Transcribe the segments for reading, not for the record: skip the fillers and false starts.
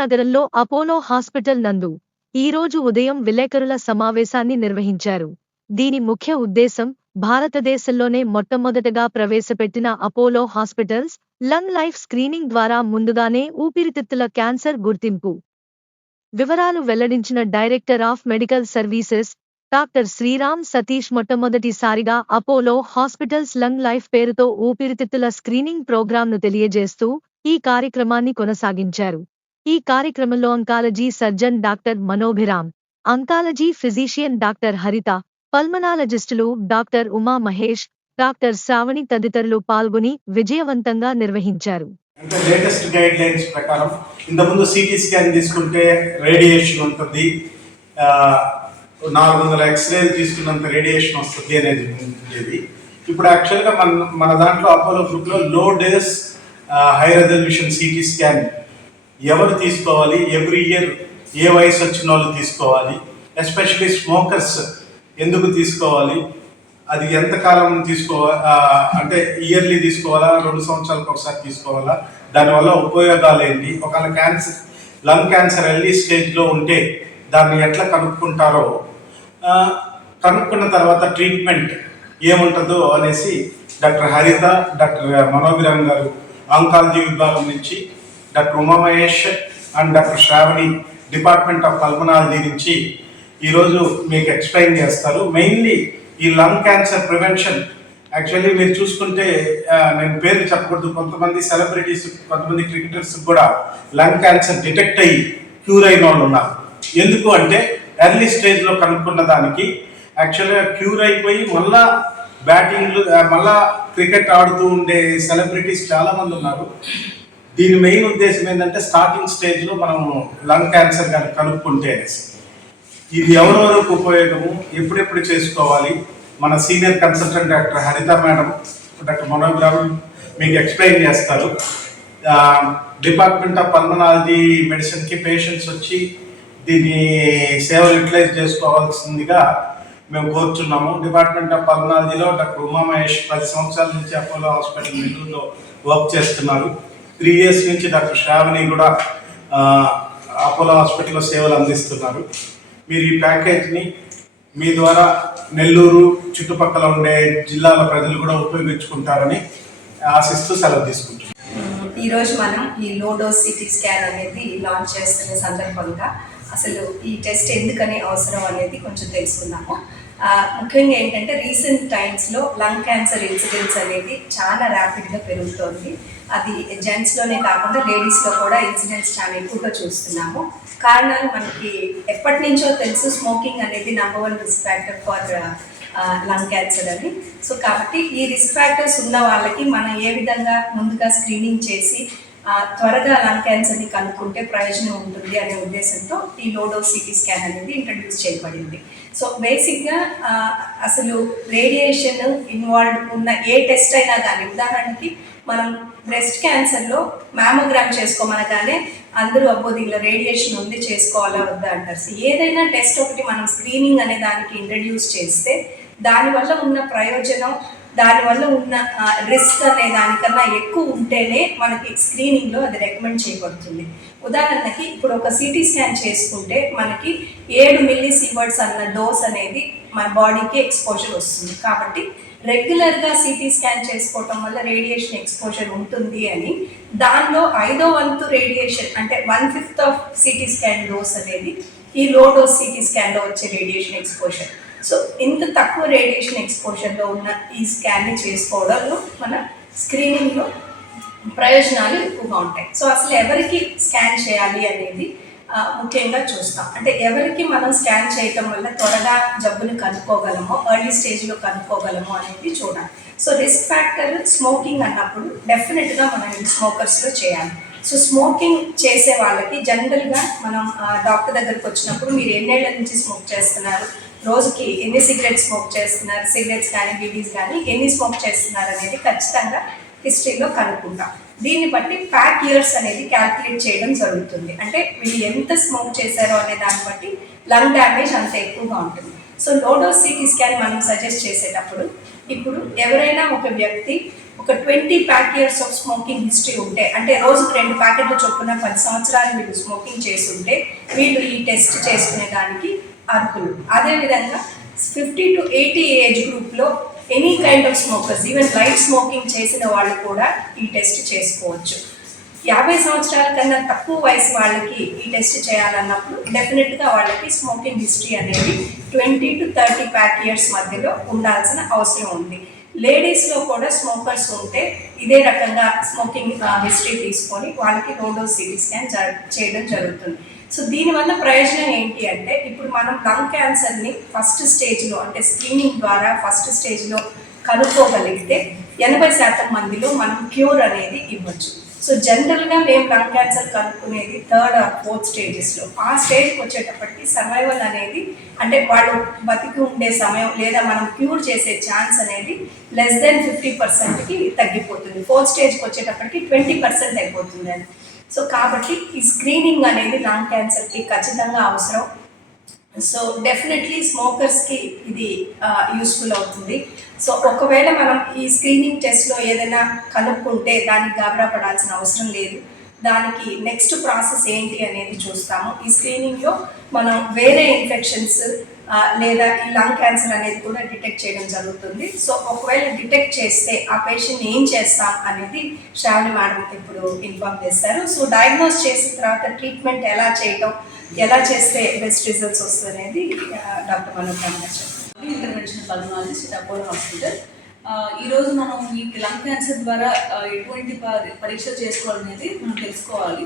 నగరంలో Apollo hospital నందు ఈరోజు ఉదయం విలేకరుల సమావేశాన్ని నిర్వహించారు. దీని ముఖ్య ఉద్దేశం భారతదేశంలోనే మొట్టమొదటగా ప్రవేశపెట్టిన Apollo hospitals lung life screening ద్వారా ముందుగానే ఊపిరితిత్తుల క్యాన్సర్ గుర్తింపు వివరాలు వెల్లడించిన director of medical services doctor Sriram Satish మొట్టమొదటిసారిగా అపోలో హాస్పిటల్స్ లంగ్ లైఫ్ పేరుతో ఊపిరితిత్తుల స్క్రీనింగ్ ప్రోగ్రాంను తెలియజేస్తూ ఈ కార్యక్రమాన్ని కొనసాగించారు. ఈ కార్యక్రమంలో oncology surgeon doctor Manobhiram, oncology physician doctor హరిత, పల్మనాలజిస్టులు డాక్టర్ ఉమా మహేష్, డాక్టర్ శ్రావణి తదితరులు పాల్గొని విజయవంతంగా నిర్వహించారు. అంటే లేటెస్ట్ గైడ్ లైన్స్ ప్రకారం ఇంతకుముందు సిటీ స్కాన్ తీసుకుంటే రేడియేషన్ ఉంటుంది, 400 ఎక్స్రేలు తీసుకున్నంత రేడియేషన్ వస్తుంది అనేది ఉండేది. ఇప్పుడు యాక్చువల్గా మన దాంట్లో అపోలో గ్రూప్లో లో days high resolution CT scan ఎవరు తీసుకోవాలి, ఎవ్రీ ఇయర్ ఏ వయసు వచ్చిన వాళ్ళు తీసుకోవాలి, ఎస్పెషలీ స్మోకర్స్ ఎందుకు తీసుకోవాలి, అది ఎంతకాలం తీసుకోవాలి, అంటే ఇయర్లీ తీసుకోవాలా, 2 సంవత్సరాలకు ఒకసారి తీసుకోవాలా, దానివల్ల ఉపయోగాలు ఏంటి, ఒకవేళ క్యాన్సర్ లంగ్ క్యాన్సర్ ఎర్లీ స్టేజ్లో ఉంటే దాన్ని ఎట్లా కనుక్కుంటారో, కనుక్కున్న తర్వాత ట్రీట్మెంట్ ఏముంటుందో అనేసి డాక్టర్ హరిత, డాక్టర్ మనోభిరామ్ గారు ఆంకాలజీ విభాగం నుంచి, doctor Uma Mahesh and doctor Sravani department of pulmonology నుంచి ఈరోజు మీకు ఎక్స్ప్లెయిన్ చేస్తారు. మెయిన్లీ ఈ లంగ్ క్యాన్సర్ ప్రివెన్షన్ యాక్చువల్లీ మీరు చూసుకుంటే, నేను పేర్లు చెప్పకూడదు, కొంతమంది సెలబ్రిటీస్, కొంతమంది క్రికెటర్స్ కూడా లంగ్ క్యాన్సర్ డిటెక్ట్ అయ్యి క్యూర్ అయిన వాళ్ళు ఉన్నారు. ఎందుకు అంటే ఎర్లీ స్టేజ్లో కనుక్కున్న దానికి యాక్చువల్గా క్యూర్ అయిపోయి మళ్ళా బ్యాటింగ్లు, మళ్ళా క్రికెట్ ఆడుతూ ఉండే సెలబ్రిటీస్ చాలామంది ఉన్నారు. దీని మెయిన్ ఉద్దేశం ఏంటంటే స్టార్టింగ్ స్టేజ్లో మనం లంగ్ క్యాన్సర్ కానీ కనుక్కుంటే ఇది ఎవరెవరికి ఉపయోగము, ఎప్పుడెప్పుడు చేసుకోవాలి, మన senior consultant doctor Haritha madam, doctor Manobhiram మీకు ఎక్స్ప్లెయిన్ చేస్తారు. డిపార్ట్మెంట్ ఆఫ్ పల్మనాలజీ మెడిసిన్కి పేషెంట్స్ వచ్చి దీన్ని సేవలు యూటిలైజ్ చేసుకోవాల్సిందిగా మేము కోరుచున్నాము. డిపార్ట్మెంట్ ఆఫ్ పల్మనాలజీలో డాక్టర్ ఉమా మహేష్ 10 సంవత్సరాల నుంచి అపోలో హాస్పిటల్ నెల్లూరులో వర్క్ చేస్తున్నారు. 3 years నుంచి డాక్టర్ శ్రావణి కూడా అపోలో హాస్పిటల్లో సేవలు అందిస్తున్నారు. మీరు ఈ ప్యాకేజ్ని మీ ద్వారా నెల్లూరు చుట్టుపక్కల ఉండే జిల్లాల ప్రజలు కూడా ఉపయోగించుకుంటారని ఆశిస్తూ సెలవు తీసుకుంటున్నాం. ఈరోజు మనం ఈ లో డోస్ సిటీ స్కాన్ అనేది లాంచ్ చేస్తున్న సందర్భంగా అసలు ఈ టెస్ట్ ఎందుకని అవసరం అనేది కొంచెం తెలుసుకుందాము. ముఖ్యంగా ఏంటంటే రీసెంట్ టైమ్స్లో లంగ్ క్యాన్సర్ ఇన్సిడెన్స్ అనేది చాలా ర్యాపిడ్గా పెరుగుతోంది. అది జెంట్స్లోనే కాకుండా లేడీస్లో కూడా ఇన్సిడెంట్స్ చాలా ఎక్కువగా చూస్తున్నాము. కారణాలు మనకి ఎప్పటి నుంచో తెలుసు, స్మోకింగ్ అనేది #1 risk factor for lung cancer అని. సో కాబట్టి ఈ రిస్క్ ఫ్యాక్టర్స్ ఉన్న వాళ్ళకి మనం ఏ విధంగా ముందుగా స్క్రీనింగ్ చేసి త్వరగా లంగ్ క్యాన్సర్ని కనుక్కుంటే ప్రయోజనం ఉంటుంది అనే ఉద్దేశంతో ఈ లో డోస్ సిటీ స్కాన్ అనేది ఇంట్రడ్యూస్ చేయబడింది. సో బేసిక్గా అసలు రేడియేషన్ ఇన్వాల్వ్ ఉన్న ఏ టెస్ట్ అయినా కానీ, ఉదాహరణకి మనం బ్రెస్ట్ క్యాన్సర్లో మ్యామోగ్రామ్ చేసుకోమనగానే అందరూ అబ్బో దీనిలో రేడియేషన్ ఉంది, చేసుకోవాలా వద్దా అంటారు. సో ఏదైనా టెస్ట్ ఒకటి మనం స్క్రీనింగ్ అనే దానికి ఇంట్రడ్యూస్ చేస్తే దానివల్ల ఉన్న ప్రయోజనం, దానివల్ల ఉన్న రిస్క్ అనే దానికన్నా ఎక్కువ ఉంటేనే మనకి స్క్రీనింగ్లో అది రికమెండ్ చేయబడుతుంది. ఉదాహరణకి ఇప్పుడు ఒక సిటీ స్కాన్ చేసుకుంటే మనకి 7 millisieverts అన్న డోస్ అనేది మన బాడీకి ఎక్స్పోజర్ వస్తుంది. కాబట్టి రెగ్యులర్గా సిటీ స్కాన్ చేసుకోవటం వల్ల రేడియేషన్ ఎక్స్పోజర్ ఉంటుంది అని, దానిలో 5వ వంతు రేడియేషన్ అంటే 1/5 ఆఫ్ సిటీ స్కాన్ డోస్ అనేది ఈ లో డోస్ సిటీ స్కాన్లో వచ్చే రేడియేషన్ ఎక్స్పోజర్. సో ఇంత తక్కువ రేడియేషన్ ఎక్స్పోజర్లో ఉన్న ఈ స్కాన్ని చేసుకోవడంలో మన స్క్రీనింగ్లో ప్రయోజనాలు ఎక్కువగా ఉంటాయి. సో అసలు ఎవరికి స్కాన్ చేయాలి అనేది ముఖ్యంగా చూస్తాం. అంటే ఎవరికి మనం స్కాన్ చేయటం వల్ల త్వరగా జబ్బుని కనుక్కోగలమో, ఎర్లీ స్టేజ్లో కనుక్కోగలమో అనేది చూడాలి. సో రిస్క్ ఫ్యాక్టర్ స్మోకింగ్ అన్నప్పుడు డెఫినెట్గా మనం స్మోకర్స్లో చేయాలి. సో స్మోకింగ్ చేసే వాళ్ళకి జనరల్గా మనం డాక్టర్ దగ్గరికి వచ్చినప్పుడు మీరు ఎన్నేళ్ల నుంచి స్మోక్ చేస్తున్నారు, రోజుకి ఎన్ని సిగరెట్స్ స్మోక్ చేస్తున్నారు, సిగరెట్స్ కానీ బీడీస్ కానీ ఎన్ని స్మోక్ చేస్తున్నారు అనేది ఖచ్చితంగా హిస్టరీలో కనుక్కుంటాం. దీన్ని బట్టి ప్యాక్ ఇయర్స్ అనేది క్యాల్కులేట్ చేయడం జరుగుతుంది. అంటే వీళ్ళు ఎంత స్మోక్ చేశారో అనే దాన్ని బట్టి లంగ్ డ్యామేజ్ అంత ఎక్కువగా ఉంటుంది. So low dose CT scan మనం సజెస్ట్ చేసేటప్పుడు, ఇప్పుడు ఎవరైనా ఒక వ్యక్తి ఒక 20 pack years of smoking history ఉంటే, అంటే రోజుకు 2 ప్యాకెట్లు చొప్పున 10 సంవత్సరాలు వీళ్ళు స్మోకింగ్ చేస్తుంటే వీళ్ళు ఈ టెస్ట్ చేసుకునే దానికి అర్హులు. అదేవిధంగా 50 to 80 ఏజ్ గ్రూప్లో any kind of smokers, even light smoking చేసిన వాళ్ళు కూడా ఈ టెస్ట్ చేసుకోవచ్చు. 50 సంవత్సరాల కన్నా తక్కువ వయసు వాళ్ళకి ఈ టెస్ట్ చేయాలన్నప్పుడు డెఫినెట్గా వాళ్ళకి స్మోకింగ్ హిస్టరీ అనేది 20 to 30 ప్యాక్ ఇయర్స్ మధ్యలో ఉండాల్సిన అవసరం ఉంది. లేడీస్లో కూడా స్మోకర్స్ ఉంటే ఇదే రకంగా స్మోకింగ్ హిస్టరీ తీసుకొని వాళ్ళకి లో డోస్ సిటీ స్కాన్ చేయడం జరుగుతుంది. సో దీనివల్ల ప్రయోజనం ఏంటి అంటే, ఇప్పుడు మనం లంగ్ క్యాన్సర్ని ఫస్ట్ స్టేజ్లో అంటే స్క్రీనింగ్ ద్వారా ఫస్ట్ స్టేజ్లో కనుక్కోగలిగితే 80% మందిలో మనం క్యూర్ అనేది ఇవ్వచ్చు. సో జనరల్గా మేము lung cancer కనుక్కునేది 3rd or 4th స్టేజెస్లో. ఆ స్టేజ్కి వచ్చేటప్పటికి సర్వైవల్ అనేది, అంటే వాళ్ళు బతికి ఉండే సమయం లేదా మనం క్యూర్ చేసే ఛాన్స్ అనేది లెస్ దెన్ 50%కి తగ్గిపోతుంది. 4th స్టేజ్కి వచ్చేటప్పటికి 20% అయిపోతుంది అది. సో కాబట్టి ఈ స్క్రీనింగ్ అనేది లంగ్ క్యాన్సర్కి ఖచ్చితంగా అవసరం. సో డెఫినెట్లీ స్మోకర్స్కి ఇది యూస్ఫుల్ అవుతుంది. సో ఒకవేళ మనం ఈ స్క్రీనింగ్ టెస్ట్లో ఏదైనా కనుక్కుంటే దానికి గాబరా పడాల్సిన అవసరం లేదు. దానికి నెక్స్ట్ ప్రాసెస్ ఏంటి అనేది చూస్తాము. ఈ స్క్రీనింగ్లో మనం వేరే ఇన్ఫెక్షన్స్ లేదా ఈ లంగ్ క్యాన్సర్ అనేది కూడా డిటెక్ట్ చేయడం జరుగుతుంది. సో ఒకవేళ డిటెక్ట్ చేస్తే ఆ పేషెంట్ని ఏం చేస్తాం అనేది శ్రావణి మేడం ఇప్పుడు ఇన్ఫార్మ్ చేస్తారు. సో డయాగ్నోస్ చేసిన తర్వాత ట్రీట్మెంట్ ఎలా చేయటం, ఎలా చేస్తే బెస్ట్ రిజల్ట్స్ వస్తుంది అనేది డాక్టర్ మనోజ్ గారు. Interventional pulmonologist Apollo hospital. ఈరోజు మనం ఈ లంగ్ క్యాన్సర్ ద్వారా ఎటువంటి పరీక్ష చేసుకోవాలనేది మనం తెలుసుకోవాలి.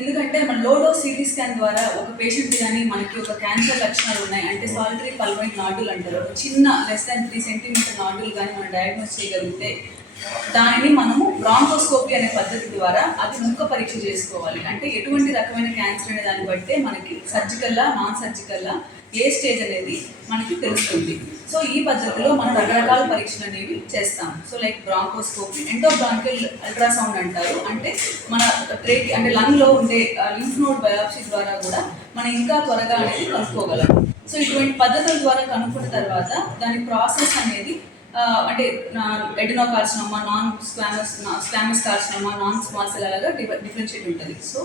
ఎందుకంటే మన లో డోస్ సిటీ స్కాన్ ద్వారా ఒక పేషెంట్ కానీ మనకి ఒక క్యాన్సర్ లక్షణాలు ఉన్నాయి అంటే సాలిటరీ పల్మనరీ నాడ్యూల్ అంటారు, ఒక చిన్న లెస్ దాన్ 3 సెంటీమీటర్ నాడ్యూల్ కానీ మనం డయాగ్నోస్ చేయగలిగితే దానిని మనము బ్రాంకోస్కోపీ అనే పద్ధతి ద్వారా అది ముక్క పరీక్ష చేసుకోవాలి. అంటే ఎటువంటి రకమైన క్యాన్సర్ అనే దాన్ని బట్టే మనకి సర్జికల్లా నాన్ సర్జికల్లా ఏ స్టేజ్ అనేది మనకి తెలుస్తుంది. సో ఈ పద్ధతిలో మనం రకరకాల పరీక్షలు అనేవి చేస్తాం. So like bronchoscopy, endobronchial ultrasound అంటారు, అంటే మన ట్రేక్ అంటే లంగ్లో ఉండే లింఫ్ నోడ్ బయాప్సీ ద్వారా కూడా మనం ఇంకా త్వరగా అనేది కనుక్కోగలం. సో ఇటువంటి పద్ధతుల ద్వారా కనుక్కున్న తర్వాత దాని ప్రాసెస్ అనేది అంటే adenocarcinoma, non squamous carcinoma, non small cell అలాగా డిఫరెన్షియేట్ ఉంటుంది. సో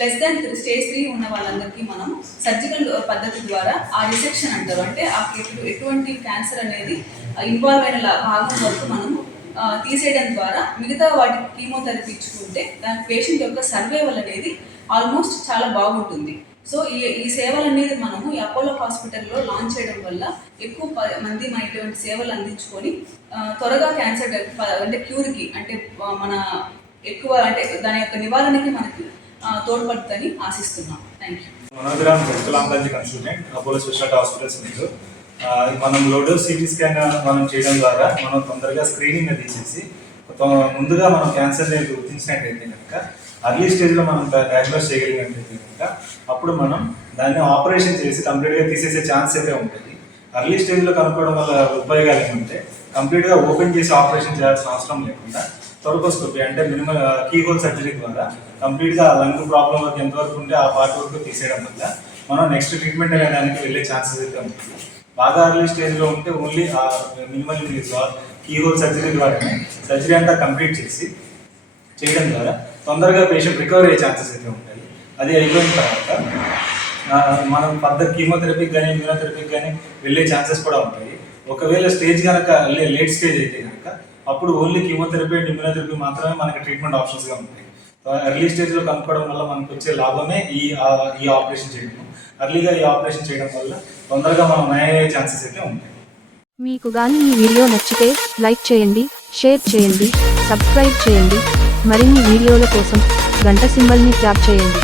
లెస్ దాన్ స్టేజ్ 3 ఉన్న వాళ్ళందరికీ మనం సర్జికల్ పద్ధతి ద్వారా ఆ రిసెక్షన్ అంటారు, అంటే ఆ ఎటువంటి క్యాన్సర్ అనేది ఇన్వాల్వ్ అయిన భాగం వరకు మనం తీసేయడం ద్వారా మిగతా వాటికి కీమోథెరపీ ఇచ్చుకుంటే దాని పేషెంట్ యొక్క సర్వైవల్ అనేది ఆల్మోస్ట్ చాలా బాగుంటుంది. సో ఈ సేవలు అనేది మనము ఈ అపోలో హాస్పిటల్లో లాంచ్ చేయడం వల్ల ఎక్కువ మంది మన ఇటువంటి సేవలు అందించుకొని త్వరగా క్యాన్సర్ అంటే క్యూర్కి అంటే మన ఎక్కువ అంటే దాని యొక్క నివారణకి మనకి తోడ్పడుతుందని ఆశిస్తున్నాం. Thank you. Manoj medical oncology consultant, Apollo speciality hospitals నుంచి. మనం లో డోస్ సిటీ స్కాన్ మనం చేయడం ద్వారా మనం తొందరగా స్క్రీనింగ్ తీసేసి ముందుగా మనం క్యాన్సర్ని గుర్తించినట్టయితే కనుక అర్లీ స్టేజ్లో మనం డయాగ్నోస్ చేయగలిగినట్టయితే కనుక అప్పుడు మనం దాన్ని ఆపరేషన్ చేసి కంప్లీట్గా తీసేసే ఛాన్స్ అయితే ఉంటుంది. అర్లీ స్టేజ్లో కనుక్కోవడం వల్ల ఉపయోగాలు ఏమంటే కంప్లీట్గా ఓపెన్ చేసి ఆపరేషన్ చేయాల్సిన అవసరం లేకుండా థొరకోస్కోపీ అంటే మినిమల్ కీహోల్ సర్జరీ ద్వారా కంప్లీట్గా లంగ్ ప్రాబ్లం వరకు ఎంతవరకు ఉంటే ఆ పార్ట్ వరకు తీసేయడం వల్ల మనం నెక్స్ట్ ట్రీట్మెంట్ అనే దానికి వెళ్ళే ఛాన్సెస్ అయితే ఉంటుంది. బాగా అర్లీ స్టేజ్లో ఉంటే ఓన్లీ మినిమల్ కీహోల్ సర్జరీ ద్వారానే సర్జరీ అంతా కంప్లీట్ చేయడం ద్వారా తొందరగా పేషెంట్ రికవర్ అయ్యే ఛాన్సెస్ అయితే ఉంటాయి. అది అయిపోయిన తర్వాత మనం ఫర్దర్ కీమోథెరపీకి కానీ ఇమ్యూనోథెరపీకి కానీ వెళ్ళే ఛాన్సెస్ కూడా ఉంటాయి. ఒకవేళ స్టేజ్ కనుక లేట్ స్టేజ్ అయితే కనుక అప్పుడు ఓన్లీ కీమోథెరపీ అండ్ ఇమ్యూనోథెరపీ మాత్రమే మనకి ట్రీట్మెంట్ ఆప్షన్స్గా ఉంటాయి. ఎర్లీ స్టేజ్లో కనుక్కోవడం వల్ల మనకు వచ్చే లాభమే ఈ ఆపరేషన్ చేయడం. ఎర్లీగా ఈ ఆపరేషన్ చేయడం వల్ల తొందరగా మనం నయమయ్యే ఛాన్సెస్ అయితే ఉంటాయి. మీకు గాని ఈ వీడియో నచ్చితే లైక్ చేయండి, షేర్ చేయండి, సబ్స్క్రైబ్ చేయండి. మరిన్ని వీడియోల కోసం గంట సింబల్ని ట్యాప్ చేయండి.